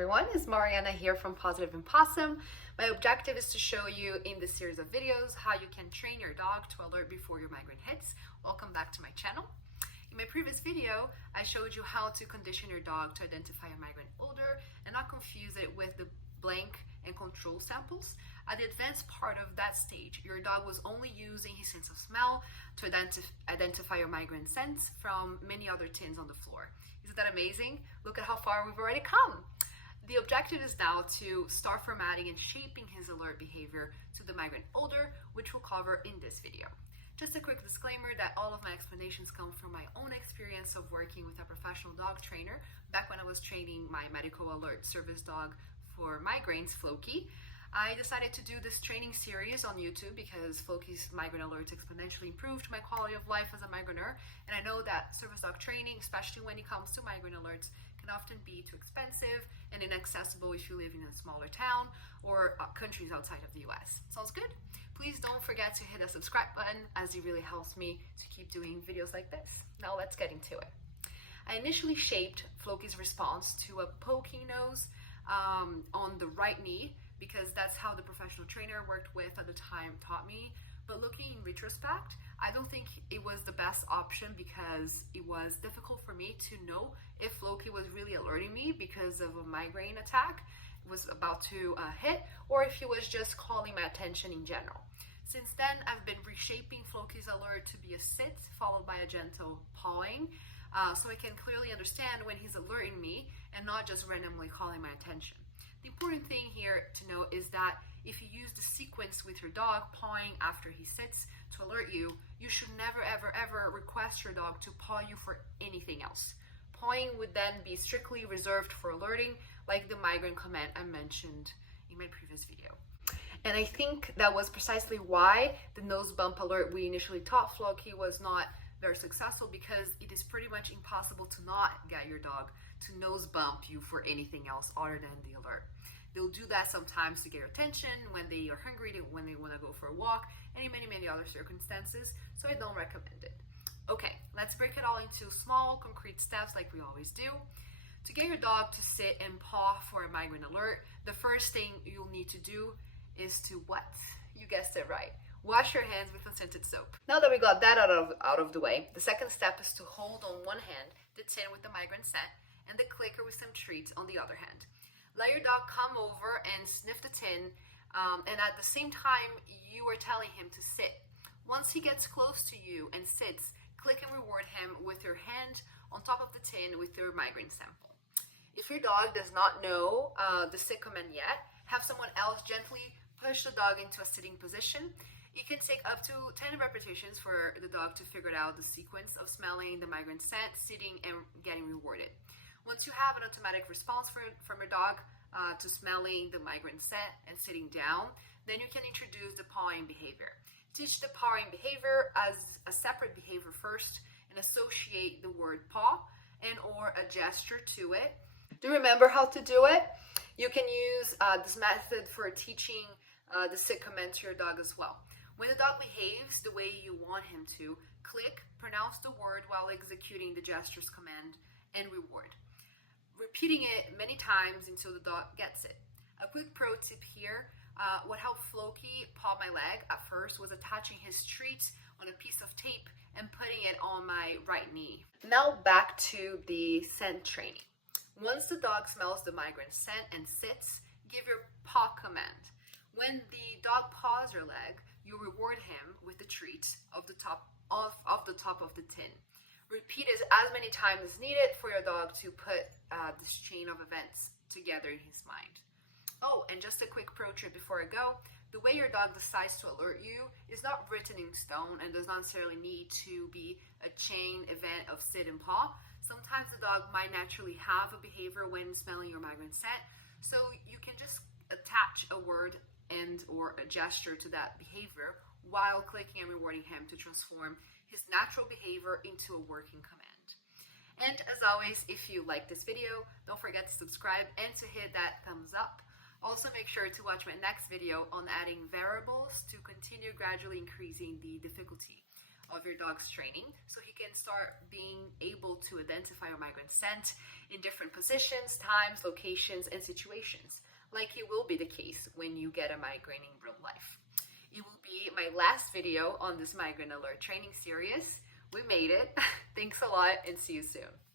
everyone, it's Mariana here from Positive and Possum. My objective is to show you in this series of videos how you can train your dog to alert before your migraine hits. Welcome back to my channel. In my previous video, I showed you how to condition your dog to identify a migraine odor and not confuse it with the blank and control samples. At the advanced part of that stage, your dog was only using his sense of smell to identify your migraine scents from many other tins on the floor. Isn't that amazing? Look at how far we've already come. The objective is now to start formatting and shaping his alert behavior to the migraine odor, which we'll cover in this video. Just a quick disclaimer that all of my explanations come from my own experience of working with a professional dog trainer back when I was training my medical alert service dog for migraines, Floki. I decided to do this training series on YouTube because Floki's migraine alerts exponentially improved my quality of life as a migraineur, and I know that service dog training, especially when it comes to migraine alerts, can often be too expensive and inaccessible if you live in a smaller town or countries outside of the US. Sounds good? Please don't forget to hit the subscribe button, as it really helps me to keep doing videos like this. Now let's get into it. I initially shaped Floki's response to a poking nose on the right knee, because that's how the professional trainer I worked with at the time taught me. But looking in retrospect, I don't think it was the best option because it was difficult for me to know if Floki was really alerting me because of a migraine attack was about to hit, or if he was just calling my attention in general. Since then, I've been reshaping Floki's alert to be a sit followed by a gentle pawing, so I can clearly understand when he's alerting me and not just randomly calling my attention. The important thing here to note is that if you use the sequence with your dog pawing after he sits to alert you, you should never ever request your dog to paw you for anything else. Pawing would then be strictly reserved for alerting, like the migraine command I mentioned in my previous video. And I think that was precisely why the nose bump alert we initially taught Floki was not very successful, because it is pretty much impossible to not get your dog to nose bump you for anything else other than the alert. They'll do that sometimes to get your attention, when they are hungry, when they want to go for a walk, and in many other circumstances, so I don't recommend it. Okay, let's break it all into small, concrete steps like we always do. To get your dog to sit and paw for a migraine alert, the first thing you'll need to do is to what? You guessed it right. Wash your hands with unscented soap. Now that we got that out of the way, the second step is to hold on one hand the tin with the migraine scent and the clicker with some treats on the other hand. Let your dog come over and sniff the tin, and at the same time you are telling him to sit. Once he gets close to you and sits, click and reward him with your hand on top of the tin with your migraine sample. If your dog does not know the sit command yet, have someone else gently push the dog into a sitting position. It can take up to 10 repetitions for the dog to figure out the sequence of smelling the migraine scent, sitting, and getting rewarded. Once you have an automatic response from your dog to smelling the migraine scent and sitting down, then you can introduce the pawing behavior. Teach the pawing behavior as a separate behavior first and associate the word paw and or a gesture to it. Do you remember how to do it? You can use this method for teaching the sit command to your dog as well. When the dog behaves the way you want him to, click, pronounce the word while executing the gestures command, and reward. Repeating it many times until the dog gets it. A quick pro tip here, what helped Floki paw my leg at first was attaching his treats on a piece of tape and putting it on my right knee. Now back to the scent training. Once the dog smells the migraine scent and sits, give your paw command. When the dog paws your leg, you reward him with the treat of the top of the tin. Repeat it as many times as needed for your dog to put this chain of events together in his mind. Oh, and just a quick pro tip before I go. The way your dog decides to alert you is not written in stone and does not necessarily need to be a chain event of sit and paw. Sometimes the dog might naturally have a behavior when smelling your migraine scent, so you can just attach a word and or a gesture to that behavior while clicking and rewarding him to transform his natural behavior into a working command. And as always, if you like this video, don't forget to subscribe and to hit that thumbs up. Also, make sure to watch my next video on adding variables to continue gradually increasing the difficulty of your dog's training so he can start being able to identify your migraine scent in different positions, times, locations, and situations, like it will be the case when you get a migraine in real life. It will be my last video on this migraine alert training series. We made it. Thanks a lot and see you soon.